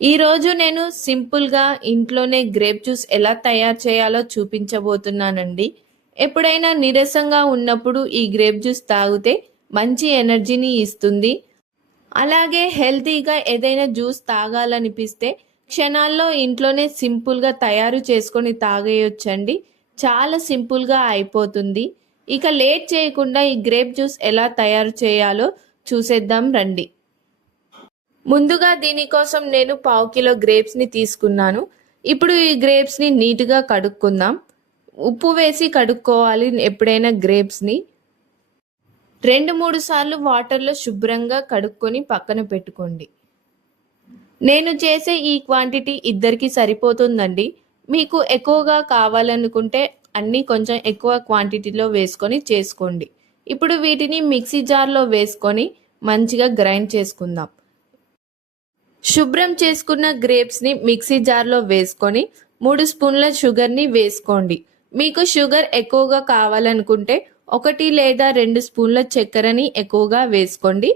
ఈరోజు నేను సింపుల్‌గా ఇంట్లోనే గ్రేప్ జ్యూస్ ఎలా తయారు చేయాలో చూపించబోతున్నానండి. ఎప్పుడైనా నీరసంగా ఉన్నప్పుడు ఈ గ్రేప్ జ్యూస్ తాగితే మంచి ఎనర్జీని ఇస్తుంది. అలాగే హెల్తీగా ఏదైనా జ్యూస్ తాగాలనిపిస్తే క్షణాల్లో ఇంట్లోనే సింపుల్‌గా తయారు చేసుకొని తాగేయొచ్చండి. చాలా సింపుల్‌గా అయిపోతుంది. ఇక లేట్ చేయకుండా ఈ గ్రేప్ జ్యూస్ ఎలా తయారు చేయాలో చూసేద్దాం రండి. ముందుగా దీనికోసం నేను పావు కిలో గ్రేప్స్ని తీసుకున్నాను. ఇప్పుడు ఈ గ్రేప్స్ని నీట్గా కడుక్కుందాం. ఉప్పు వేసి కడుక్కోవాలి ఎప్పుడైనా గ్రేప్స్ని. 2-3 సార్లు వాటర్లో శుభ్రంగా కడుక్కొని పక్కన పెట్టుకోండి. నేను చేసే ఈ క్వాంటిటీ ఇద్దరికి సరిపోతుందండి. మీకు ఎక్కువగా కావాలనుకుంటే అన్నీ కొంచెం ఎక్కువ క్వాంటిటీలో వేసుకొని చేసుకోండి. ఇప్పుడు వీటిని మిక్సీ జార్లో వేసుకొని మంచిగా గ్రైండ్ చేసుకుందాం. శుభ్రం చేసుకున్న గ్రేప్స్ని మిక్సీ జార్లో వేసుకొని 3 స్పూన్ల షుగర్ని వేసుకోండి. మీకు షుగర్ ఎక్కువగా కావాలనుకుంటే 1 లేదా 2 స్పూన్ల చక్కెరని ఎక్కువగా వేసుకోండి.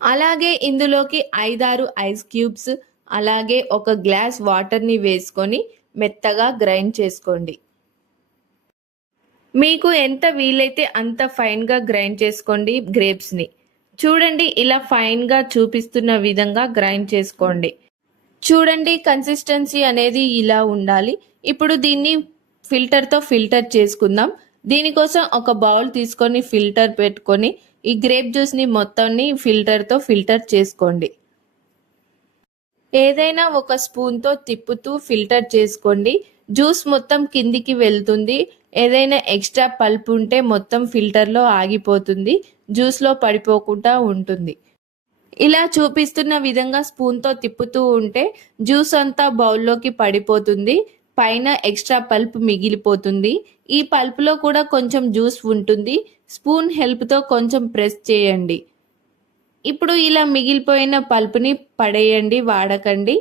అలాగే ఇందులోకి 5-6 ఐస్ క్యూబ్స్, అలాగే 1 గ్లాస్ వాటర్ని వేసుకొని మెత్తగా గ్రైండ్ చేసుకోండి. మీకు ఎంత వీలైతే అంత ఫైన్గా గ్రైండ్ చేసుకోండి గ్రేప్స్ని. చూడండి, ఇలా ఫైన్గా చూపిస్తున్న విధంగా గ్రైండ్ చేసుకోండి. చూడండి, కన్సిస్టెన్సీ అనేది ఇలా ఉండాలి. ఇప్పుడు దీన్ని ఫిల్టర్తో ఫిల్టర్ చేసుకుందాం. దీనికోసం ఒక బౌల్ తీసుకొని ఫిల్టర్ పెట్టుకొని ఈ గ్రేప్ జ్యూస్ని మొత్తాన్ని ఫిల్టర్తో ఫిల్టర్ చేసుకోండి. ఏదైనా ఒక స్పూన్తో తిప్పుతూ ఫిల్టర్ చేసుకోండి. జ్యూస్ మొత్తం కిందికి వెళ్తుంది. ఏదైనా ఎక్స్ట్రా పల్ప్ ఉంటే మొత్తం ఫిల్టర్లో ఆగిపోతుంది, జ్యూస్లో పడిపోకుండా ఉంటుంది. ఇలా చూపిస్తున్న విధంగా స్పూన్తో తిప్పుతూ ఉంటే జ్యూస్ అంతా బౌల్లోకి పడిపోతుంది, పైన ఎక్స్ట్రా పల్ప్ మిగిలిపోతుంది. ఈ పల్ప్లో కూడా కొంచెం జ్యూస్ ఉంటుంది. స్పూన్ హెల్ప్తో కొంచెం ప్రెస్ చేయండి. ఇప్పుడు ఇలా మిగిలిపోయిన పల్ప్ని పడేయండి, వాడకండి.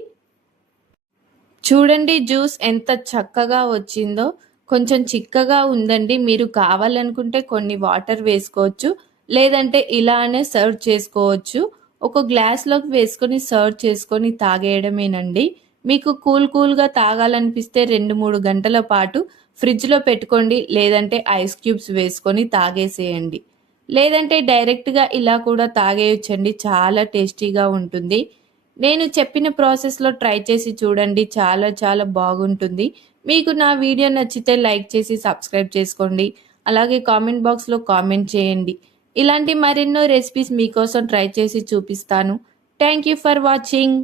చూడండి, జ్యూస్ ఎంత చక్కగా వచ్చిందో. కొంచెం చిక్కగా ఉందండి. మీరు కావాలనుకుంటే కొన్ని వాటర్ వేసుకోవచ్చు, లేదంటే ఇలానే సర్వ్ చేసుకోవచ్చు. ఒక గ్లాస్లోకి వేసుకొని సర్వ్ చేసుకొని తాగేయడమేనండి. మీకు కూల్గా తాగాలనిపిస్తే 2-3 గంటల పాటు ఫ్రిడ్జ్లో పెట్టుకోండి, లేదంటే ఐస్ క్యూబ్స్ వేసుకొని తాగేసేయండి. లేదంటే డైరెక్ట్గా ఇలా కూడా తాగేయొచ్చండి, చాలా టేస్టీగా ఉంటుంది. నేను చెప్పిన ప్రాసెస్లో ట్రై చేసి చూడండి, చాలా చాలా బాగుంటుంది. మీకు నా వీడియో నచ్చితే లైక్ చేసి సబ్స్క్రైబ్ చేసుకోండి. అలాగే కామెంట్ బాక్స్లో కామెంట్ చేయండి. ఇలాంటి మరెన్నో రెసిపీస్ మీకోసం ట్రై చేసి చూపిస్తాను. Thank you for watching.